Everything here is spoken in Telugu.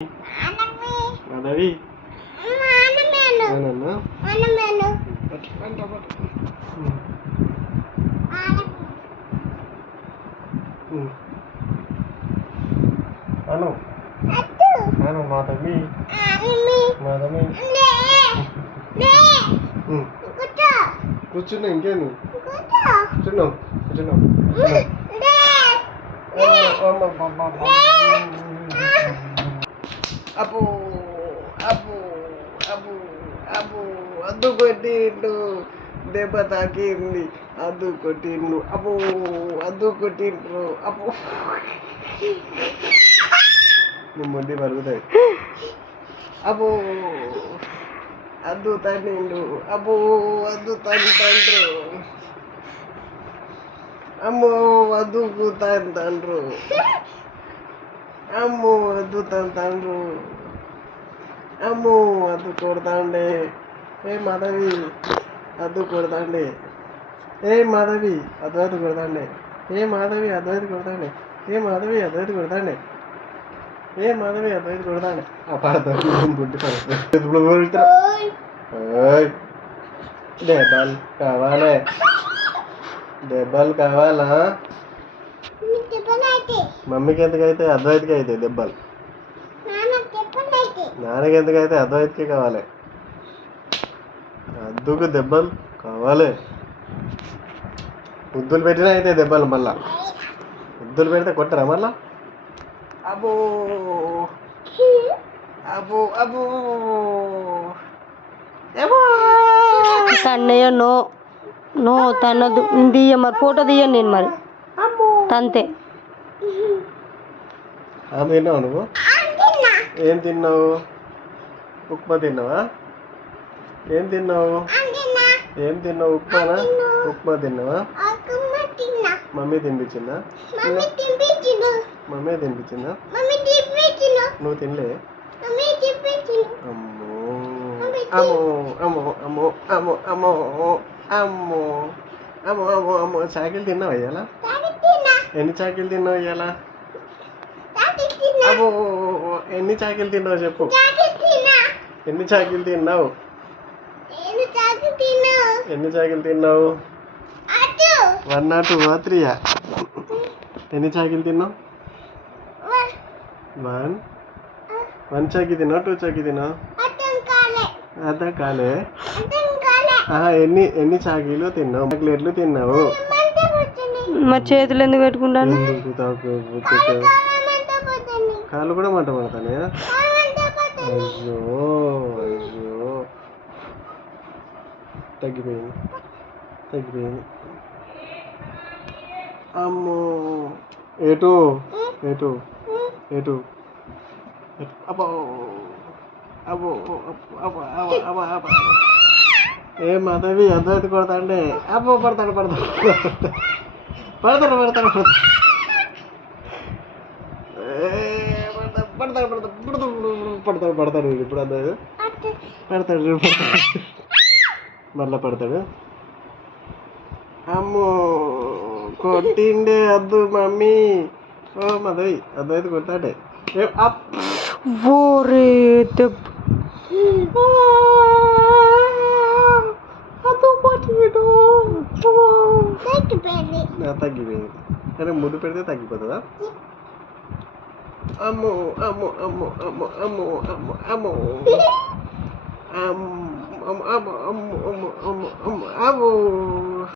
మాధవి అవునన్నా అను అను మాధవి మాధవి కూర్చున్నా ఇంకేను కూర్చున్నావు కూర్చున్నావు అబ్బో అబ్బో అబ్బో అబ్బో అద్దు కొట్టిండు దెబ్బ తాకింది అద్దు కొట్టిండు అబ్బో అద్దు కొట్టిండ్రు అబ్బో నీ మొండి మరుగుతాయి అబ్బో అద్దు తండ్రిండు అబ్బో అద్దు తండ్రు అమ్మో అద్దుకు తండ్రు అమ్మో అద్దు తండ్రు అమ్మో అద్దు కొడతాండే ఏ మాధవి అద్దు కొడతాండే ఏ మాధవి అద్వైత కొడతాండే ఏ మాధవి అద్వైత కొడతాండే ఏ మాధవి అద్వైత కొడతాండే ఏ మాధవి అద్వైత కొడతాండే ఆ పడతాడు బుడ్డి పడతాడు దెబ్బలు కావాలి దెబ్బలు కావాలా మమ్మీకి ఎందుకైతే అద్వైతకి అయితే దెబ్బలు నాన్నకి ఎందుకైతే అద్వైతకి కావాలి అద్దుకు దెబ్బలు కావాలి ముద్దులు పెట్టినా అయితే దెబ్బలు మళ్ళా ముద్దులు పెడితే కొట్టరా మళ్ళా అబ్బో అబ్బో అబ్బో అన్నయ్య నో నో తనదు తీయ మరి ఫోటో తీయను నేను మరి తంతే తిన్నావు నువ్వు ఏం తిన్నావు ఉప్మా తిన్నావా ఏం తిన్నావు ఏం తిన్నావు ఉప్మానా ఉప్మా తిన్నావా మమ్మీ తినిపించిందా మమ్మీ తినిపించిందా నువ్వు తినలే అమ్మో అమ్మో అమ్మో అమ్మో అమ్మో అమ్మో అమ్మో అమ్మో అమ్మో చాకిలు తిన్నావు అయ్యాలా ఎన్ని చాకిలు తిన్నావు అయ్యాలా అమ్మో ఎన్ని చాకిలు తిన్నావు చెప్పు ఎన్ని చాకిలు తిన్నావు ఎన్ని చాకిలు తిన్నావు 1 or 2 or 3 ఎన్ని చాకిలు తిన్నావు 1 చాకి తిన్నావు 2 చాకి తిన్నావు అర్థం కాలే ఎన్ని చాకీలు తిన్నావు చాక్లెట్లు తిన్నావు మా చేతులు ఎందుకు పెట్టుకుంటాను కాళ్ళు కూడా మంట పడతానే అయ్యో అయ్యో తగ్గిపోయింది తగ్గిపోయింది అమ్మో ఎటు ఎటు ఎటు అబ్బో అబ్బో అబ్బో అబ్బో అబ్బో ఏ మాధవి అద్వైత కొడతాండే అబ్బో పడతాడు పడతాడు పడతాడు పడతాడు పడతాడు పడతాడు పడతాడు ఇప్పుడు అద్వైత పడతాడు మళ్ళా పడతాడు అమ్మో కొట్టిండే అద్దు మమ్మీ ఓ మాధవి అద్వైత కొడతాడే ఓరే తగ్గిపోయింది కానీ ముద్దు పెడితే తగ్గిపోతుందా అమ్మో అమ్మో అమ్మో అమ్మో అమ్మో అమ్మో అమ్మో అమ్మో అమ్మో అమ్మో అమ్మో అమ్మో అమ్మో అమ్మో